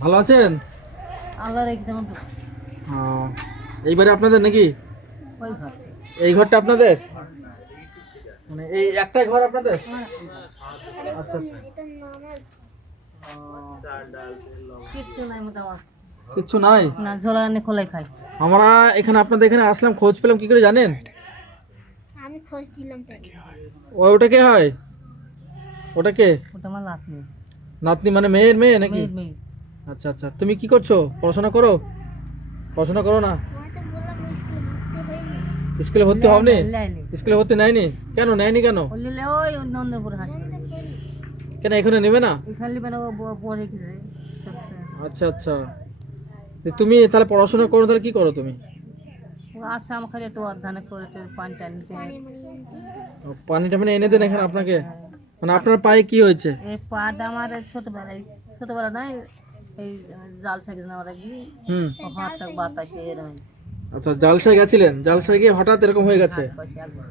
ভালো আছেন? আল্লাহর এক্সাম ও, এইবারে আপনাদের নাকি? এই ঘরটা আপনাদের? মানে এই একটাই ঘর আপনাদের? আচ্ছা আচ্ছা। কিচ্ছু নাই আমার কিচ্ছু নাই? না ঝোলা এনে খোলাই খাই। আমরা এখানে আপনাদের এখানে আসলাম খোঁজ পেলাম কি করে জানেন? আমি খোঁজ দিলাম ও ওটা কে হয়? ওটা কে? ওটা আমার নাতনি। নাতনি মানে মেয়ের মেয়ে নাকি? মেয়ের মেয়ে। আচ্ছা আচ্ছা। তুমি কি করছ? পড়াশোনা করো? পড়াশোনা করো না? আমি তো বললাম স্কুলে ভর্তি হয়নি স্কুলে ভর্তি হবনি স্কুলে ভর্তি নেয়নি? কেন নেয়নি কেন? ওই নন্দনপুর হাসপাতাল। কেন এখানে নেবে না? এখানে লিবে না ব- আচ্ছা আচ্ছা। তুমি তাহলে পড়াশোনা করো তাহলে কি করো তুমি? ও আসে খালি একটু অধ্যায়ন করে একটু পানি টানি পানিটা মানে এনে দেন এখানে আপনাকে? মানে আপনার পায়ে কি হয়েছে? এই পাটা আমার ছোটবেলায় ছোটবেলা নয় এই জাল সাইকেল নেওয়ার আগে হুম। বাতাসে এরকম আচ্ছা জালসায় গেছিলেন জালসায় গিয়ে হঠাৎ এরকম হয়ে গেছে?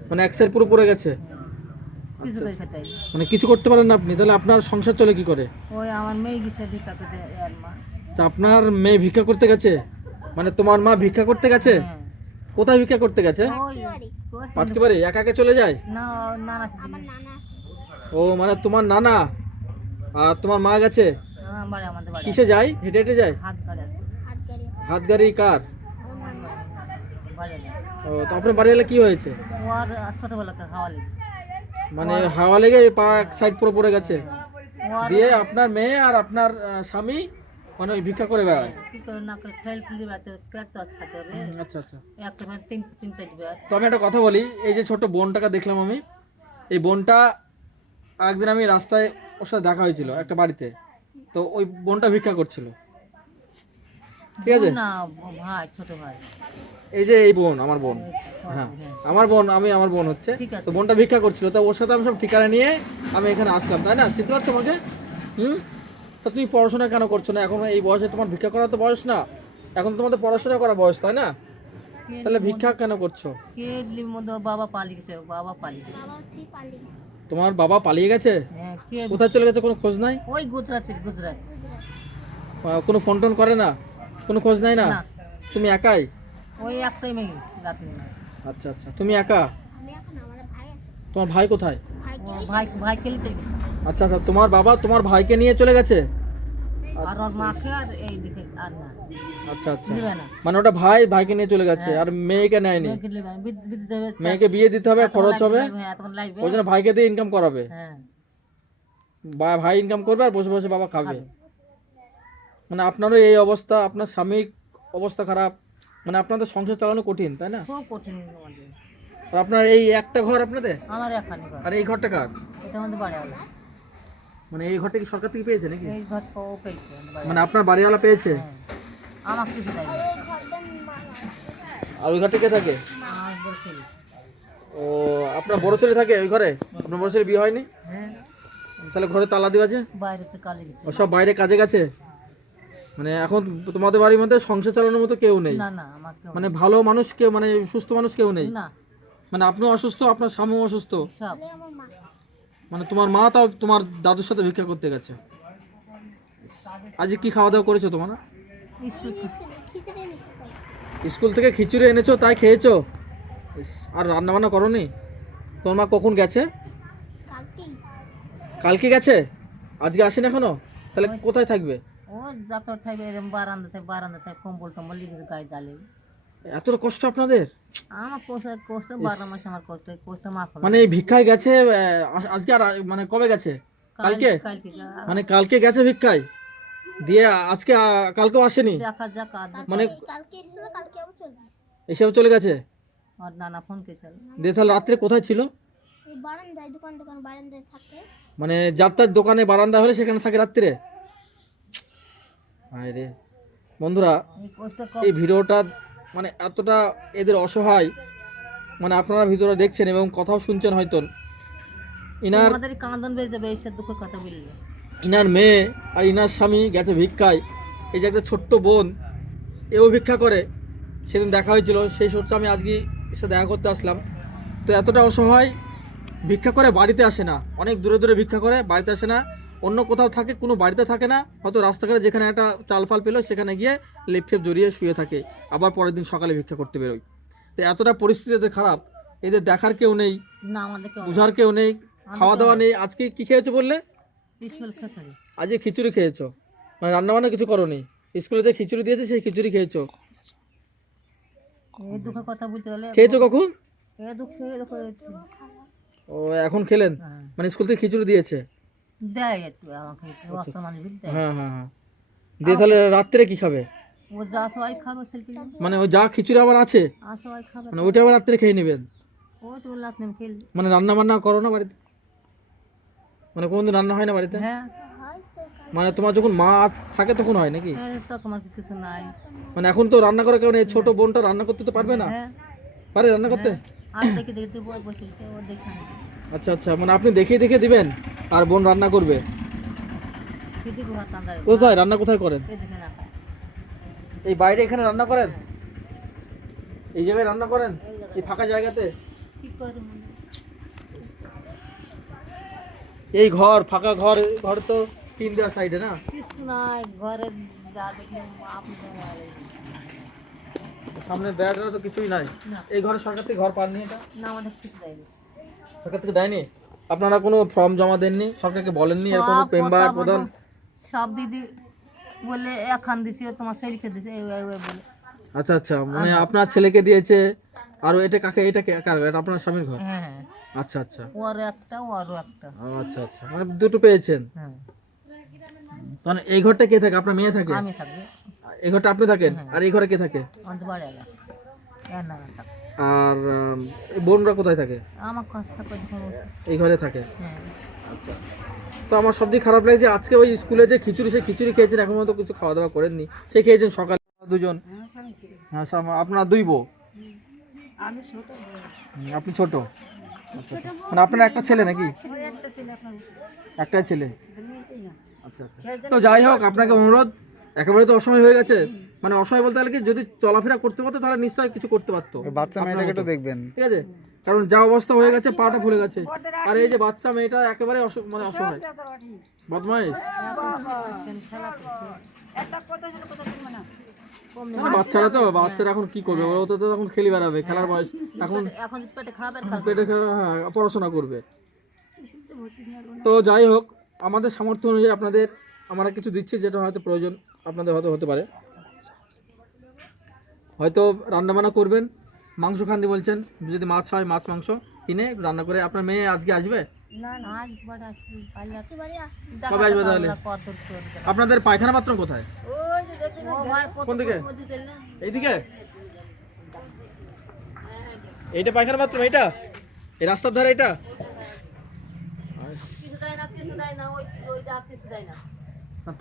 মানে এক সাইড পুরো পড়ে গেছে? হয়। মানে কিছু করতে পারেন না আপনি? তাহলে আপনার সংসার চলে কি করে? ওই আমার মেয়ে গেছে ভিক্ষা করতে মা। তা আপনার মেয়ে ভিক্ষা করতে গেছে? মানে তোমার মা ভিক্ষা করতে গেছে? হ্যাঁ। কোথায় ভিক্ষা করতে গেছে? পাটকে বাড়ি একা একা চলে যায়? ও মানে তোমার নানা? আর তোমার মা গেছে? কিসে যায়? হেঁটে হেঁটে যায়? হাত গাড়ি কার? ও তো আপনার বাড়ি এলে কি হয়েছে? মানে হাওয়া লেগে পা এক সাইড পুরো পড়ে গেছে। দিয়ে আপনার মেয়ে আর আপনার স্বামী মানে ওই ভিক্ষা করে বেড়ায়? কি করে না করে ফেল ফেলি হবে, পেট তো আজ হবে। আচ্ছা আচ্ছা। একটা তিন তিন চারটি বার। তো আমি একটা কথা বলি এই যে ছোট বোনটাকে দেখলাম আমি এই বোনটা একদিন আমি রাস্তায় ওর সাথে দেখা হয়েছিল একটা বাড়িতে। তো ওই বোনটা ভিক্ষা করছিল। ঠিক আছে? না ভাই ছোট ভাই। এই যে এই বোন আমার বোন। হ্যাঁ। আমার বোন আমি আমার বোন হচ্ছে। তো বোনটা ভিক্ষা করছিল তো ওর সাথে আমি সব ঠিকানা নিয়ে আমি এখানে আসলাম তাই না? চিনতে পারছ আমাকে? হুম? তো তুমি পড়াশোনা কেন করছ না? এখন এই বয়সে তোমার ভিক্ষা করার তো বয়স না। এখন তোমাদের পড়াশোনা করা বয়স তাই না? তাহলে ভিক্ষা কেন করছ? বাবা পালিয়ে গেছে বাবা পালিয়ে ঠিক তোমার বাবা পালিয়ে গেছে? হ্যাঁ কোথায় চলে গেছে কোনো খোঁজ নাই? ওই গুজরাট। গুজরাট কোনো ফোন টোন করে না? কোনো খোঁজ নাই না? তুমি একাই? ওই একটাই মেয়ে রাতে আচ্ছা আচ্ছা। তুমি একা? আমি এখন আমার ভাই আছে। তোমার ভাই কোথায়? ভাই ভাই ভাই খেলে চলে গেছে আচ্ছা আচ্ছা তোমার বাবা তোমার ভাইকে নিয়ে চলে গেছে? আর ওর মাকে আর এই দিকে আর না। আচ্ছা আচ্ছা। মানে ওটা ভাই ভাইকে নিয়ে চলে গেছে আর মেয়েকে নেয়নি। মেয়েকে বিয়ে দিতে হবে খরচ হবে? হ্যাঁ ওই জন্য ভাইকে দিয়ে ইনকাম করাবে? হ্যাঁ। বা ভাই ইনকাম করবে আর বসে বসে বাবা খাবে। মানে আপনারও এই অবস্থা আপনার স্বামীর অবস্থা খারাপ। মানে আপনাদের সংসার চালানো কঠিন তাই না? খুব কঠিন আমাদের। আর আপনার এই একটা ঘর আপনাদের? আমার এখানে ঘর। আর এই ঘরটা কার? এটা আমাদের বাড়িওয়ালা মানে এই ঘরটা কি সরকার থেকে পেয়েছে নাকি? এই ঘর ও পেয়েছে মানে আপনার বাড়িওয়ালা পেয়েছে? হ্যাঁ আমার কিছু দেয়নি। আর ওই ঘরটা কে থাকে? ও আপনার বড় ছেলে থাকে ওই ঘরে? আপনার বড় ছেলে বিয়ে হয়নি? হ্যাঁ। তাহলে ঘরে তালা দেওয়া আছে? বাইরে তো কালে গেছে। ও সব বাইরে কাজে গেছে? মানে এখন তোমাদের বাড়ির মধ্যে সংসার চালানোর মতো কেউ নেই? না না আমার কেউ মানে ভালো মানুষ কেউ মানে সুস্থ মানুষ কেউ নেই? না। মানে আপনিও অসুস্থ আপনার স্বামীও অসুস্থ? সব। মানে তোমার মা তাও তোমার দাদুর সাথে ভিক্ষা করতে গেছে। আজ কি খাওয়া দাওয়া করেছ তোমার? স্কুল থেকে খিচুড়ি এনেছো তাই খেয়েছো? আর রান্না বান্না করনি? তোমার মা কখন গেছে? কালকে গেছে? আজকে আসেন এখনও? তাহলে কোথায় থাকবে? ও যত থাকবে বারান্দা থাকে বারান্দা থাকে কম্বল টম্বল গায়ে ডালে এতটা কষ্ট আপনাদের? আমার কষ্ট কষ্ট বারো মাস আমার কষ্ট কষ্ট মা মানে এই ভিক্ষায় গেছে আজকে আর মানে কবে গেছে? কালকে? মানে কালকে গেছে ভিক্ষায়? দিয়ে আজকে কালকেও আসেনি? দেখা যাক আর দেখা- মানে এসেও চলে গেছে? আর নানা ফোন কেছিল দিয়ে তাহলে রাত্রে কোথায় ছিল? বারান্দায় দোকান দোকান বারান্দায় থাকে। মানে যার তার দোকানে বারান্দা হলে সেখানে থাকে রাত্রে? হায়। রে বন্ধুরা এই ভিডিওটা মানে এতটা এদের অসহায় মানে আপনারা ভিতরে দেখছেন এবং কথাও শুনছেন হয়তো। ইনার আমাদের বেড়ে যাবে এইসব দুঃখ কথা বললে। ইনার মেয়ে আর ইনার স্বামী গেছে ভিক্ষায়। এই যে একটা ছোট্ট বোন এও ভিক্ষা করে। সেদিন দেখা হয়েছিল সেই সূত্রে আমি আজকে সাথে দেখা করতে আসলাম। তো এতটা অসহায় ভিক্ষা করে বাড়িতে আসে না। অনেক দূরে দূরে ভিক্ষা করে বাড়িতে আসে না। অন্য কোথাও থাকে কোনো বাড়িতে থাকে না হয়তো রাস্তাঘাটে যেখানে একটা চাল ফাল পেল সেখানে গিয়ে লেপ ফেপ জড়িয়ে শুয়ে থাকে আবার পরের দিন সকালে ভিক্ষা করতে বেরোয়। তো এতটা পরিস্থিতি এদের খারাপ এদের দেখার কেউ নেই বুঝার কেউ নেই খাওয়া দাওয়া নেই আজকে কি খেয়েছো বললে? আজকে খিচুড়ি খেয়েছো মানে রান্না বান্না কিছু করোনি স্কুলে যে খিচুড়ি দিয়েছে সেই খিচুড়ি খেয়েছো? খেয়েছো কখন? ও এখন খেলেন? হ্যাঁ। মানে স্কুল থেকে খিচুড়ি দিয়েছে? দেয় একটু আমাকে অস্ত্র মানুষ দেয়। হ্যাঁ হ্যাঁ হ্যাঁ। দিয়ে তাহলে রাত্রে কি খাবে? ও যা সবাই খাবে সেলফি মানে ওই যা খিচুড়ি আবার আছে? সবাই খাবে। মানে ওইটা আবার রাত্রে খেয়ে নেবেন? ও মানে রান্না বান্না করো না বাড়িতে? মানে কোনোদিন রান্না হয় না বাড়িতে? হ্যাঁ। মানে তোমার যখন মা থাকে তখন হয় নাকি? কিছু নাই। মানে এখন তো রান্না করে কেউ নেই ছোট বোনটা রান্না করতে তো পারবে না? হ্যাঁ। পারে রান্না করতে? আর দেখে দেখে বসে ও দেখে আচ্ছা আচ্ছা মানে আপনি দেখিয়ে দেখে দিবেন আর বোন রান্না করবে? কোথায়? রান্না কোথায় করেন? দেখে। এই বাইরে এখানে রান্না করেন? এই জায়গায় রান্না করেন? এই ফাঁকা জায়গাতে? এই ঘর ফাঁকা ঘর ঘর তো তিন দেওয়া সাইডে না? ঘরে সামনে বেড়াটা তো কিছুই নাই। এই ঘরে সরকার থেকে ঘর পাননি এটা? না আমাদের কিছু দেয়নি সরকার থেকে দেয়নি? আপনারা কোনো ফর্ম জমা দেননি? সরকারকে বলেননি? এরকম সব মেম্বার কথা প্রধান? বলো, সব দিদি বলে এখান দিছি ও তোমার ছেলেকে দিছে। এই ওই ওই বলে। আচ্ছা আচ্ছা মানে আপনার ছেলেকে দিয়েছে আর এটা কাকে এটা কে- কার? এটা আপনার স্বামীর ঘর? হ্যাঁ হ্যাঁ। আচ্ছা আচ্ছা। ওর একটা ওরও একটা। ও, আচ্ছা আচ্ছা। মানে দুটো পেয়েছেন? হ্যাঁ। মানে এই ঘরটা কে থাকে? আপনার মেয়ে থাকে? আমি থাকব এই ঘরটা আপনি থাকেন? আর এই ঘরে কে থাকে? অন্ত বাড়ি থাক আর এই বোনরা কোথায় থাকে? আমার কাছ এই ঘরে থাকে? হ্যাঁ। আচ্ছা। তো আমার সবদিক খারাপ লাগছে আজকে ওই স্কুলে যে খিচুড়ি সে খিচুড়ি খেয়েছেন এখন তো কিছু খাওয়া দাওয়া করেননি। সে খেয়েছেন সকালে দুজন? হ্যাঁ আপনার দুই বউ? আমি ছোট হুম, আপনি ছোট? আচ্ছা, আচ্ছা। মানে আপনার একটা ছেলে নাকি? একটা ছেলে একটাই ছেলে? আচ্ছা আচ্ছা। তো যাই হোক আপনাকে অনুরোধ একেবারে তো অসময় হয়ে গেছে। মানে অসহায় বলতে গেলে কি যদি চলাফেরা করতে পারতো তাহলে নিশ্চয়ই কিছু করতে পারতো। বাচ্চা মেয়েটাকে একটু দেখবেন। ঠিক আছে? কারণ যা অবস্থা হয়ে গেছে পাটা ফুলে গেছে। আর এই যে বাচ্চা মেয়েটা একেবারে মানে অসহায়। বদমাইশ। মানে বাচ্চারা তো বাচ্চারা এখন কি করবে? ওরা তো তো এখন খেলি বেড়াবে খেলার বয়স। এখন এখন পেটে খাবার পেটে খেলা হ্যাঁ পড়াশোনা করবে। তো যাই হোক আমাদের সামর্থ্য অনুযায়ী আপনাদের আমরা কিছু দিচ্ছি যেটা হয়তো প্রয়োজন আপনাদের হয়তো হতে পারে। হয়তো রান্না বান্না করবেন। মাংস খাননি বলছেন যদি মাছ হয় মাছ মাংস কিনে রান্না করে আপনার মেয়ে আজকে আসবে? কবে আসবে তাহলে? আপনাদের পায়খানা পাত্র কোথায়? কোন দিকে? এইদিকে? এইটা পায়খানা পাত্র এইটা? এই রাস্তার ধারে এটা কিছু দেয় না কিছু দেয় না ওই ওইটা কিছু দেয় না।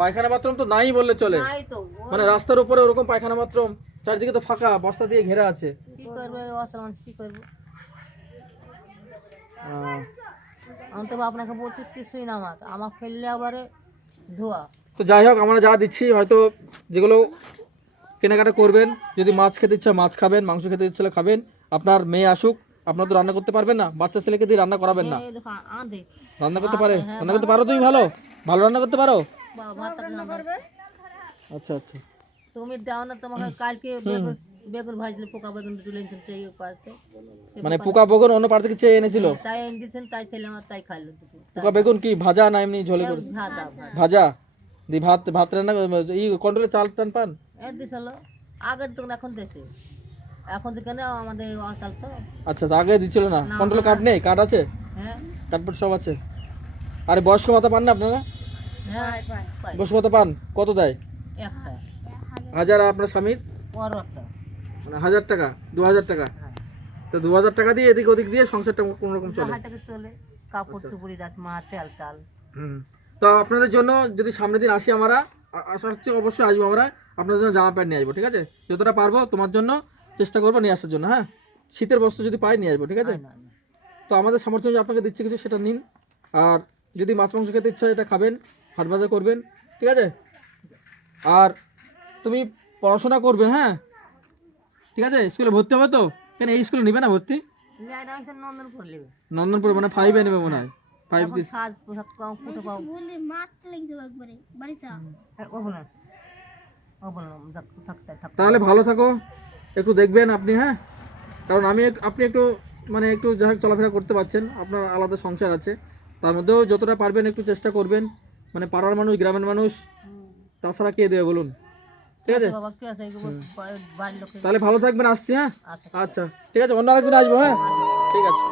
পায়খানা বাথরুম তো নাই বললে চলে। নাই তো ও মানে রাস্তার উপরে ওরকম পায়খানা বাথরুম। চারিদিকে তো ফাঁকা বস্তা দিয়ে ঘেরা আছে। কি করবে অসল মানুষ কি করব? আমি তো আপনাকে বলছি কিছুই না আমার। আমার ফেললে আবারে ধোয়া। তো যাই হোক আমরা যা দিচ্ছি হয়তো যেগুলো কেনাকাটা করবেন যদি মাছ খেতে ইচ্ছা মাছ খাবেন মাংস খেতে ইচ্ছা খাবেন আপনার মেয়ে আসুক আপনার তো রান্না করতে পারবেন না বাচ্চা ছেলেকে দিয়ে রান্না করাবেন না। রান্না করতে পারে? রান্না করতে পারো তুমি ভালো? ভালো রান্না করতে পারো? ভাত রান্না করবে? আচ্ছা আচ্ছা। তুমি দাও না তোমাকে কালকে বেগুন বেগুন ভাজলে পোকা বেগুন তুলে এনেছেন সেই পারতে মানে পোকা বেগুন অন্য পাড় থেকে চেয়ে এনেছিল? তাই এনে দিয়েছেন তাই ছেলে আমার তাই খাইলো পোকা বেগুন কি ভাজা না এমনি ঝোলে করে? ভাত ভাজা। দি ভাত ভাত রান্না ই কন্ট্রোলে চাল টান পান? এর দিছিল আগের তো এখন দেশে এখন তো কেন আমাদের অসাল তো? আচ্ছা আচ্ছা, আগে দিচ্ছিল না? কন্ট্রোল কার্ড নেই? কার্ড আছে? হ্যাঁ। কার্ড সব আছে। আরে বয়স্ক ভাতা পান না আপনারা? হ্যাঁ। বয়স্ক ভাতা পান? কত দেয়? হাজার আর আপনার স্বামীর? মানে হাজার টাকা দু হাজার টাকা? হ্যাঁ। তো দু হাজার টাকা দিয়ে এদিক ওদিক দিয়ে সংসারটা কোনো রকম চলে যাহা থেকে চলে। কাপড় চুপড়ি রাত মা তেল টাল। হুম। তো আপনাদের জন্য যদি সামনের দিন আসি আমরা আসার হচ্ছে অবশ্যই আসব আমরা। আপনাদের জন্য জামা প্যান্ট নিয়ে আসব ঠিক আছে? যতটা পারব তোমার জন্য চেষ্টা করব নিয়ে আসার জন্য হ্যাঁ? শীতের বস্ত্র যদি পাই নিয়ে আসব ঠিক আছে। তো আমাদের সামর্থ্য আপনাকে দিচ্ছে কিছু সেটা নিন। আর যদি মাছ মাংস খেতে ইচ্ছা হয় এটা খাবেন হাট বাজার করবেন ঠিক আছে? আর তুমি পড়াশোনা করবে হ্যাঁ? ঠিক আছে? স্কুলে ভর্তি হবে তো? কেন এই স্কুলে নিবে না ভর্তি? নন্দনপুর মানে ফাইভে নেবে মনে হয়। ফাইভ যা তাহলে ভালো থাকো। একটু দেখবেন আপনি হ্যাঁ? কারণ আমি আপনি একটু মানে একটু যাই হোক চলাফেরা করতে পারছেন। আপনার আলাদা সংসার আছে। তার মধ্যেও যতটা পারবেন একটু চেষ্টা করবেন। মানে পাড়ার মানুষ গ্রামের মানুষ তাছাড়া কে দেবে বলুন? ঠিক আছে? তাহলে ভালো থাকবেন আসছি হ্যাঁ? আচ্ছা ঠিক আছে। অন্য আরেকদিন আসব হ্যাঁ? ঠিক আছে।